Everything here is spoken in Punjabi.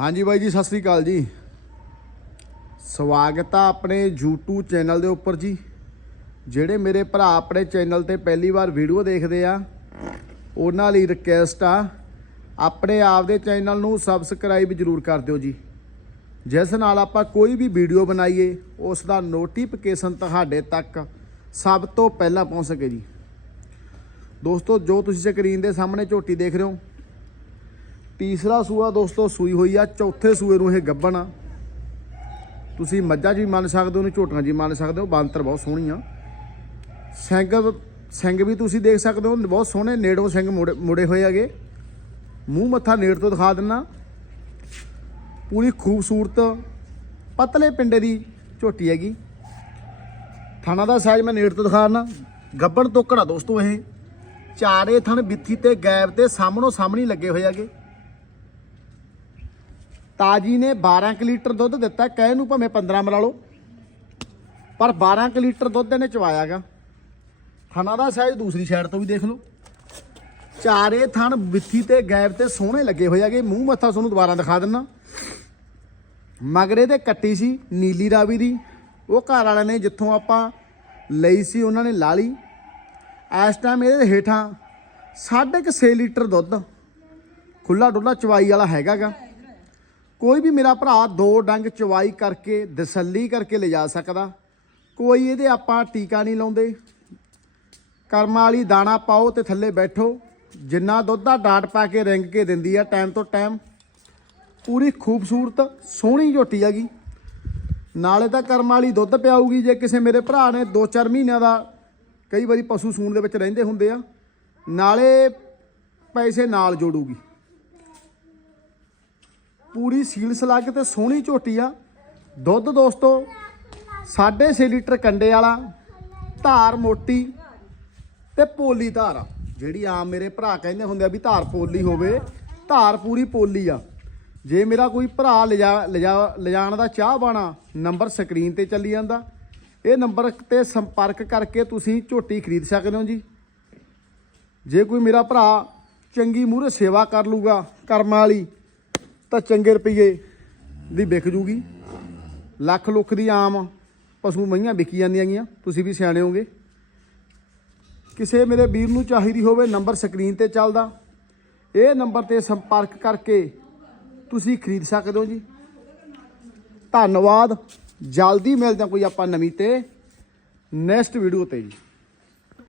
ਹਾਂਜੀ ਬਾਈ ਜੀ, ਸਤਿ ਸ੍ਰੀ ਅਕਾਲ ਜੀ। ਸਵਾਗਤ ਆ ਆਪਣੇ YouTube ਚੈਨਲ ਦੇ ਉੱਪਰ ਜੀ। ਜਿਹੜੇ ਮੇਰੇ ਭਰਾ ਆਪਣੇ ਚੈਨਲ ਤੇ ਪਹਿਲੀ ਵਾਰ ਵੀਡੀਓ ਦੇਖਦੇ ਆ, ਉਹਨਾਂ ਲਈ ਰਿਕਵੈਸਟ ਆ, ਆਪਣੇ ਆਪ ਦੇ ਚੈਨਲ ਨੂੰ ਸਬਸਕ੍ਰਾਈਬ ਜਰੂਰ ਕਰ ਦਿਓ ਜੀ। ਜਿਸ ਨਾਲ ਆਪਾਂ ਕੋਈ ਵੀ ਵੀਡੀਓ ਬਣਾਈਏ, ਉਸ ਦਾ ਨੋਟੀਫਿਕੇਸ਼ਨ ਤੁਹਾਡੇ ਤੱਕ ਸਭ ਤੋਂ ਪਹਿਲਾਂ ਪਹੁੰਚ ਸਕੇ ਜੀ। ਦੋਸਤੋ, ਜੋ ਤੁਸੀਂ ਸਕਰੀਨ ਦੇ ਸਾਹਮਣੇ ਝੋਟੀ ਦੇਖ ਰਹੇ ਹੋ ਤੀਸਰਾ ਸੂਆ ਦੋਸਤੋ ਸੂਈ ਹੋਈ ਆ, ਚੌਥੇ ਸੂਏ ਨੂੰ ਇਹ ਗੱਬਣ ਆ। ਤੁਸੀਂ ਮੱਝਾਂ 'ਚ ਵੀ ਮੰਨ ਸਕਦੇ ਹੋ ਨੂੰ ਝੋਟੀਆਂ ਵੀ ਮੰਨ ਸਕਦੇ ਹੋ, ਬਾਂਤਰ ਬਹੁਤ ਸੋਹਣੀ ਆ। ਸਿੰਘ ਸਿੰਘ ਵੀ ਤੁਸੀਂ ਦੇਖ ਸਕਦੇ ਹੋ, ਬਹੁਤ ਸੋਹਣੇ ਨੇੜੋਂ ਸਿੰਘ ਮੁੜੇ ਮੁੜੇ ਹੋਏ ਹੈਗੇ। ਮੂੰਹ ਮੱਥਾ ਨੇੜ ਤੋਂ ਦਿਖਾ ਦਿੰਨਾ। ਪੂਰੀ ਖੂਬਸੂਰਤ ਪਤਲੇ ਪਿੰਡੇ ਦੀ ਝੋਟੀ ਹੈਗੀ। ਥਾਣਾ ਦਾ ਸਾਈਜ਼ ਮੈਂ ਨੇੜ ਤੋਂ ਦਿਖਾ ਦਿੰਨਾ। ਗੱਬਣ ਤੋਂ ਘੜਾ ਦੋਸਤੋ ਇਹ। ਚਾਰੇ ਥਣ ਬਿੱਥੀ ਤੇ ਗੈਬ ਤੇ ਸਾਹਮਣੋਂ ਸਾਹਮਣੀ ਲੱਗੇ ਹੋਏ ਹੈਗੇ। ਤਾਜੀ ਨੇ 12 ਕੁ ਲੀਟਰ ਦੁੱਧ ਦਿੱਤਾ ਕਹਿ ਨੂੰ ਭਾਵੇਂ 15 ਮਿਲਾ ਲਓ। ਪਰ 12 ਕੁ ਲੀਟਰ ਦੁੱਧ ਇਹਨੇ ਚਵਾਇਆਗਾ ਥਣਾ ਦਾ ਸਾਈਜ਼ ਦੂਸਰੀ ਸਾਈਡ ਤੋਂ ਵੀ ਦੇਖ ਲਓ। ਚਾਰੇ ਥਣ ਵਿੱਥੀ ਤੇ ਗੈਬ ਤੇ ਸੋਹਣੇ ਲੱਗੇ ਹੋਏ ਹੈਗੇ। ਮੂੰਹ ਮੱਥਾ ਤੁਹਾਨੂੰ ਦੁਬਾਰਾ ਦਿਖਾ ਦਿੰਨਾ। ਮਗਰੇ ਤੇ ਕੱਟੀ ਸੀ ਨੀਲੀ ਰਾਵੀ ਦੀ। ਉਹ ਘਰ ਵਾਲਿਆਂ ਨੇ ਜਿੱਥੋਂ ਆਪਾਂ ਲਈ ਸੀ, ਉਹਨਾਂ ਨੇ ਲਾ ਲਈ। ਇਸ ਟਾਈਮ ਇਹਦੇ ਹੇਠਾਂ 6.5 ਲੀਟਰ ਦੁੱਧ ਖੁੱਲਾ ਡੁੱਲਾ ਚਵਾਈ ਵਾਲਾ ਹੈਗਾਗਾ ਕੋਈ ਵੀ ਮੇਰਾ ਭਰਾ ਦੋ ਡੰਗ ਚਵਾਈ ਕਰਕੇ ਦਸੱਲੀ ਕਰਕੇ ਲਿਜਾ ਸਕਦਾ। ਕੋਈ ਇਹਦੇ ਆਪਾਂ ਟੀਕਾ ਨਹੀਂ ਲਾਉਂਦੇ। ਕਰਮ ਵਾਲੀ ਦਾਣਾ ਪਾਓ ਤੇ ਥੱਲੇ ਬੈਠੋ। ਜਿੰਨਾ ਦੁੱਧ ਦਾ ਡਾਟ ਪਾ ਕੇ ਰਿੰਗ ਕੇ ਦਿੰਦੀ ਆ ਟਾਈਮ ਤੋਂ ਟਾਈਮ। ਪੂਰੀ ਖੂਬਸੂਰਤ, ਸੋਹਣੀ ਝੋਟੀ ਹੈਗੀ। ਨਾਲੇ ਤਾਂ ਕਰਮ ਵਾਲੀ ਦੁੱਧ ਪਿਆਊਗੀ ਜੇ ਕਿਸੇ ਮੇਰੇ ਭਰਾ ਨੇ 2-4 ਮਹੀਨਿਆਂ ਦਾ ਕਈ ਵਾਰੀ ਪਸ਼ੂ ਸੂਣ ਦੇ ਵਿੱਚ ਰਹਿੰਦੇ ਹੁੰਦੇ ਆ। ਨਾਲੇ ਪੈਸੇ ਨਾਲ ਜੋੜੂਗੀ। ਪੂਰੀ ਸੀਲ ਸਲੱਗ ਤੇ ਸੋਹਣੀ ਝੋਟੀ ਆ। ਦੁੱਧ ਦੋਸਤੋ 6.5 ਲੀਟਰ ਕੰਡੇ ਵਾਲਾ, ਧਾਰ ਮੋਟੀ ਤੇ ਪੋਲੀ ਧਾਰ ਆ। ਜਿਹੜੀ ਆਮ ਮੇਰੇ ਭਰਾ ਕਹਿੰਦੇ ਹੁੰਦੇ ਆ ਵੀ ਧਾਰ ਪੋਲੀ ਹੋਵੇ, ਧਾਰ ਪੂਰੀ ਪੋਲੀ ਆ। ਜੇ ਮੇਰਾ ਕੋਈ ਭਰਾ ਲਿਜਾ ਲਿਜਾ, ਲਿਜਾਣ ਦਾ ਚਾਹ ਬਾਣਾ, ਨੰਬਰ ਸਕਰੀਨ ਤੇ ਚੱਲੀ ਜਾਂਦਾ। ਇਹ ਨੰਬਰ ਤੇ ਸੰਪਰਕ ਕਰਕੇ ਤੁਸੀਂ ਝੋਟੀ ਖਰੀਦ ਸਕਦੇ ਹੋ ਜੀ। ਜੇ ਕੋਈ ਮੇਰਾ ਭਰਾ ਚੰਗੀ ਮੂਹਰੇ ਸੇਵਾ ਕਰ ਲੂਗਾ ਕਰਮ ਵਾਲੀ ਤਾਂ ਚੰਗੇ ਰੁਪਏ ਦੀ ਵਿਕ ਜੂਗੀ। ਲੱਖ ਲੁੱਖ ਦੀ ਆਮ ਪਸ਼ੂ ਮਈਆਂ ਵਿਕੀ ਜਾਂਦੀਆਂ ਗੀਆਂ। ਤੁਸੀਂ ਵੀ ਸਿਆਣੇ ਹੋਗੇ ਕਿਸੇ ਮੇਰੇ ਵੀਰ ਨੂੰ ਚਾਹੀਦੀ ਹੋਵੇ ਨੰਬਰ ਸਕਰੀਨ ਤੇ ਚੱਲਦਾ। ਇਹ ਨੰਬਰ ਤੇ ਸੰਪਰਕ ਕਰਕੇ ਤੁਸੀਂ ਖਰੀਦ ਸਕਦੇ ਹੋ ਜੀ। ਧੰਨਵਾਦ। ਜਲਦੀ ਮਿਲਦੇ ਹਾਂ ਕੋਈ ਆਪਾਂ ਨਵੀਂ ਤੇ ਨੈਕਸਟ ਵੀਡੀਓ ਤੇ ਜੀ।